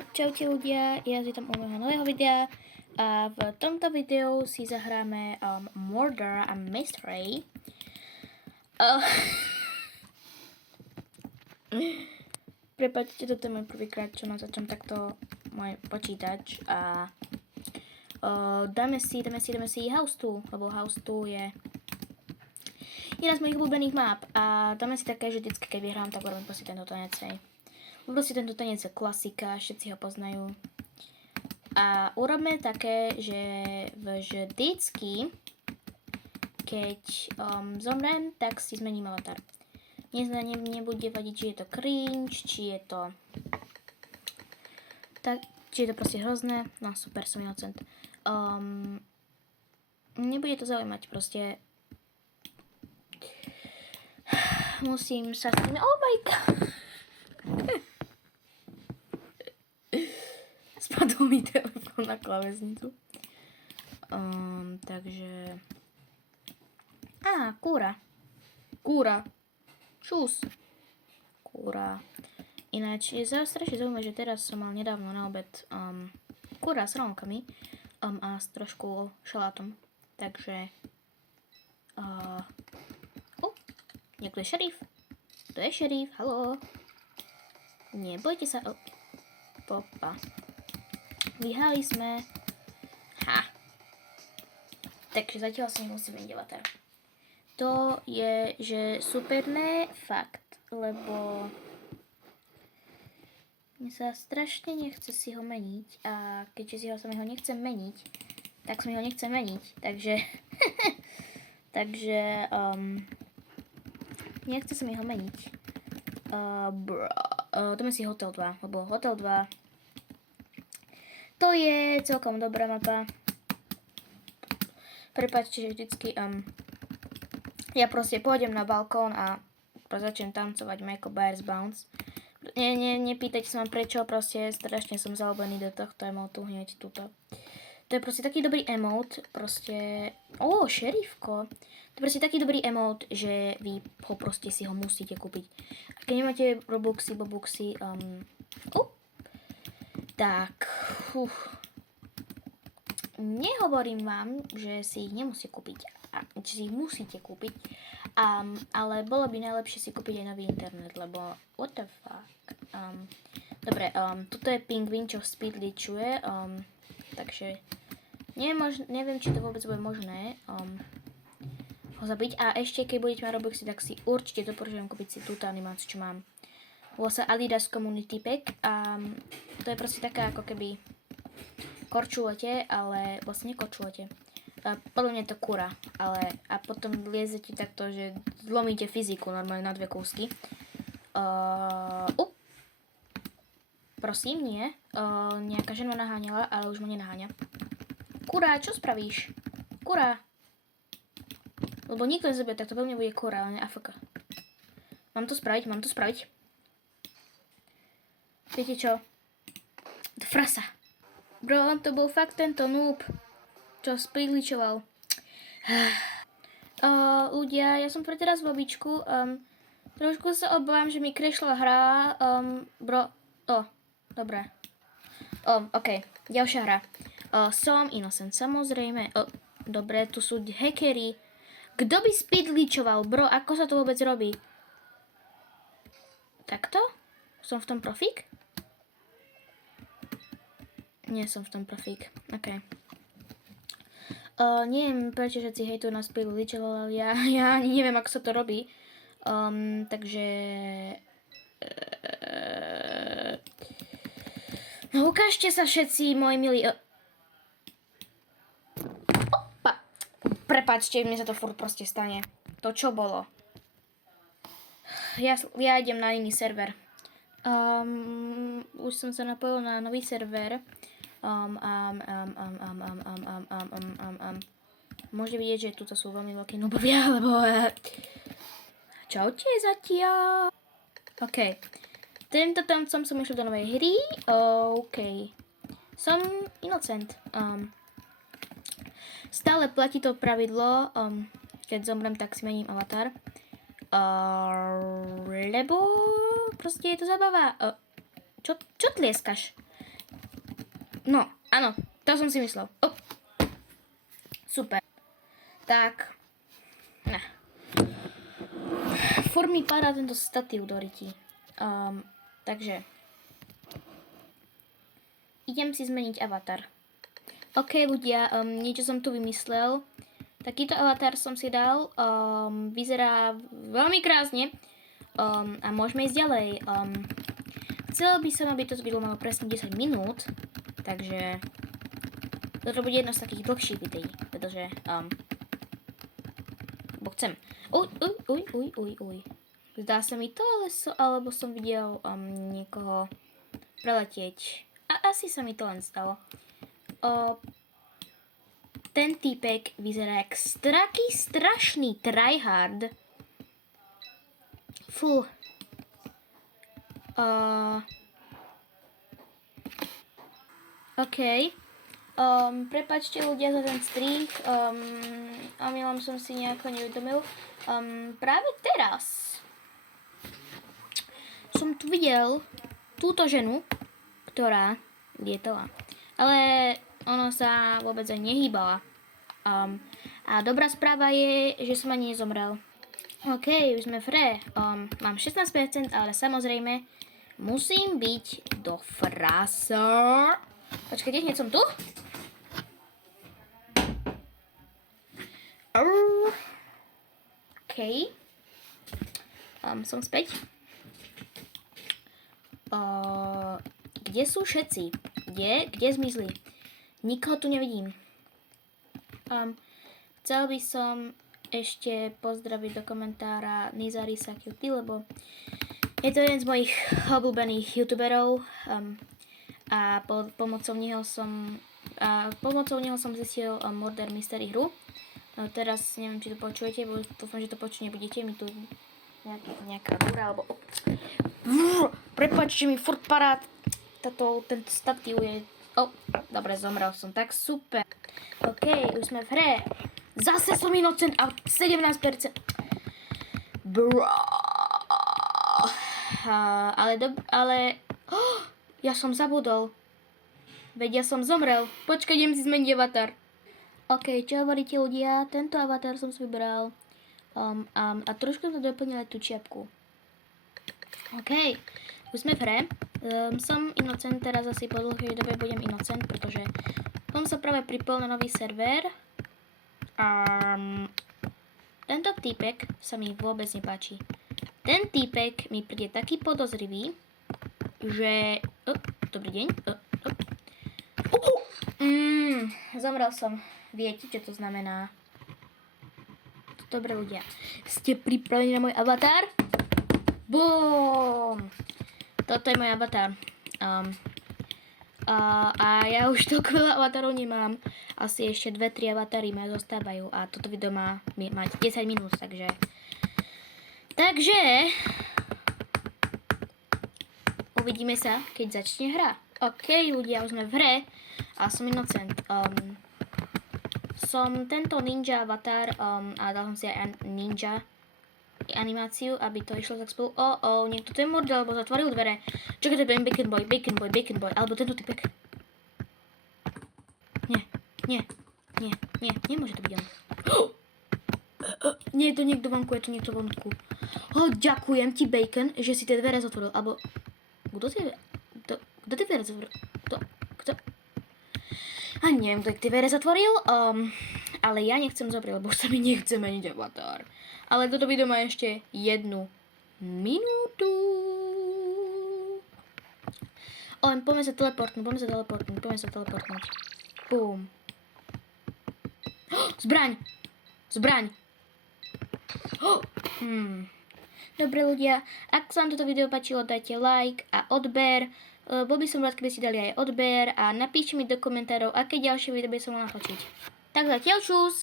Čaute ľudia, ja vítam u môjho nového videa a v tomto videu si zahráme Murder a Mystery. Prepáčte, toto je môj prvýkrát, čo natáčam takto môj počítač a dáme si House 2, lebo House 2 je jedna z mojich obľúbených map a dáme si také, že vždycky keď vyhrám, tak urobím proste tento tanec. Proste tento tanec je klasika, všetci ho poznajú. A urobme také, že vždycky, keď zomrem, tak si zmením avatar. Nebude vadiť, či je to cringe, či je to tak, či je to proste hrozné. No super, som inocent. Nebude to zaujímať, proste musím sa s tým... Oh my god! Spadol mi telefón na klávesnicu. Takže... Kúra. Šus. Kúra. Ináč je strašne zaujímavé, že teraz som mal nedávno na obed kúra s hranolkami a s trošku šalátom. Takže... niekto je šerif. To je šerif, haló. Nebojte sa. Popa. Vyhrali sme. Takže zatiaľ si nemusím meniť avatar. To je, že superné fakt, lebo mne sa strašne nechce si ho meniť a keďže si ho sa mi ho nechcem meniť, tak sa mi ho nechcem meniť, takže nechce sa mi ho meniť. Dáme si Hotel 2, lebo Hotel 2 to je celkom dobrá mapa. Prepáčte, že vždycky ja proste pôjdem na balkón a začnem tancovať Michael Myers Bounce. Nepýtajte sa ma prečo, proste strašne som zalúbený do tohto emotu hneď tuto. To je proste taký dobrý emote, proste... šerifko. To je proste taký dobrý emote, že vy ho proste si ho musíte kúpiť. A keď nemáte Bobuxy, tak... Nehovorím vám, že si ich nemusíte kúpiť, že si ich musíte kúpiť, ale bolo by najlepšie si kúpiť aj nový internet, lebo what the fuck. Dobre, toto je pingvín, čo speed glitchuje, takže neviem, či to vôbec bude možné ho zabiť. A ešte, keď budete mať Robuxy, tak si určite doporučujem kúpiť si túto animáciu, čo mám. Volá sa Adidas Community Pack a to je proste taká ako keby korčulete, ale vlastne nekorčulete. Podľa mňa je to kura, a potom liezete takto, že zlomíte fyziku normálne na 2 kúsky. Prosím, nie. Nejaká žena ma naháňala, ale už ma nenaháňa. Kura, čo spravíš? Kura. Lebo nikto nezabije, tak to veľmi bude kura, ale ne AFK. Mám to spraviť. Viete čo? To frasa. Bro, to bol fakt tento noob, čo spridličoval. Ľudia, ja som pre teraz babičku. Trošku sa obávam, že mi crashla hra. Dobre. OK, ďalšia hra. Som innocent, samozrejme. Dobre, tu sú hackery. Kto by speedličoval, bro? Ako sa to vôbec robí? Takto? Som v tom profík? Nie som v tom profík. OK. Neviem, prečo všetci hejtujú na speedličoval, ale ja ani neviem, ako sa to robí. Takže... No ukážte sa všetci, moji milí... Prepáčte, mne sa to furt proste stane. To čo bolo? Ja idem na iný server. Už som sa napojil na nový server. Môžete vidieť, že tuto sú veľmi veľkí nubovia, lebo... Čaute zatiaľ. OK. Tento tancom som išiel do novej hry. OK. Som innocent. Stále platí to pravidlo, keď zomrem, tak si mením avatar. Lebo proste je to zabava. Čo tlieskaš? No, áno, to som si myslel. Super. Tak. Ne. Furt mi padá tento statív do ryti. Takže. Idem si zmeniť avatar. OK, ľudia, niečo som tu vymyslel. Takýto avatar som si dal. Vyzerá veľmi krásne. A môžeme ísť ďalej. Chcel by som, aby to bylo malo presne 10 minút. Takže toto bude jedno z takých dlhších videí. Pretože bo chcem. Uj. Zdá sa mi to, alebo som videl niekoho preletieť. A asi sa mi to len stalo. Ten týpek vyzerá jak taký strašný tryhard. Fú. OK. Prepáčte ľudia za ten strih. Omylom som si nejako neuvedomil. Práve teraz som tu videl túto ženu, ktorá lietala. Ale ona sa vôbec aj nehýbala. A dobrá správa je, že som ani nezomrel. OK, už sme fré. Mám 16%, ale samozrejme musím byť do frasa. Počkajte, hneď som tu. OK. Som späť. Kde sú všetci? Kde zmizli? Nikoho tu nevidím. Chcel by som ešte pozdraviť do komentára Nizarisa Cutie, lebo je to jeden z mojich obľúbených youtuberov a pomocou neho som zistil Murder Mystery hru. No, teraz neviem, či to počujete, bo dúfam, že to počuť nebudete. Mi tu nejaká búra, alebo... Prepáčte mi, furt padá tento statív je... Dobre, zomrel som, tak super. OK, už sme v hre. Zase som innocent a 17%. Ale... ja som zabudol. Veď ja som zomrel. Počkaj, idem si zmeniť avatar. OK, čo hovoríte ľudia? Tento avatar som si vybral. A trošku to doplnila tú čiapku. OK, už sme v hre. Som innocent, teraz asi po dlhej dobe budem innocent, pretože som sa práve pripojil na nový server. Tento týpek sa mi vôbec nepáči. Ten týpek mi príde taký podozrivý, že... Dobrý deň. Zomrel som. Viete, čo to znamená? Dobre ľudia. Ste pripravení na môj avatar? Bum! Toto je môj avatar. A ja už toľko veľa avatarov nemám. Asi ešte 2-3 avatary ma zostávajú. A toto video má mať 10 minút, takže... Uvidíme sa, keď začne hra. OK, ľudia, už sme v hre. A som innocent. Som tento ninja avatar a dal som si aj ninja animáciu, aby to išlo tak spolu. Niekto ten mordel, alebo zatvoril dvere. Čakaj, to je bacon boy, alebo tento typek. Nie, nemôže to byť on. Nie je to niekto vonku, je to niekto vonku. Ďakujem ti, Bacon, že si tie dvere zatvoril, alebo... Kto tie dvere zatvoril? Kto? Ani neviem, kto tie dvere zatvoril, ale ja nechcem zobrať, lebo sa mi nechce meniť avatar. Ale toto video má ešte 1 minútu. Poďme sa teleportnúť. Bum. Zbraň. Dobre ľudia, ak sa vám toto video páčilo, dajte like a odber. Bol by som rád, keby si dali aj odber a napíšte mi do komentárov, aké ďalšie video by som mohla natočiť. Tak zatiaľ čus!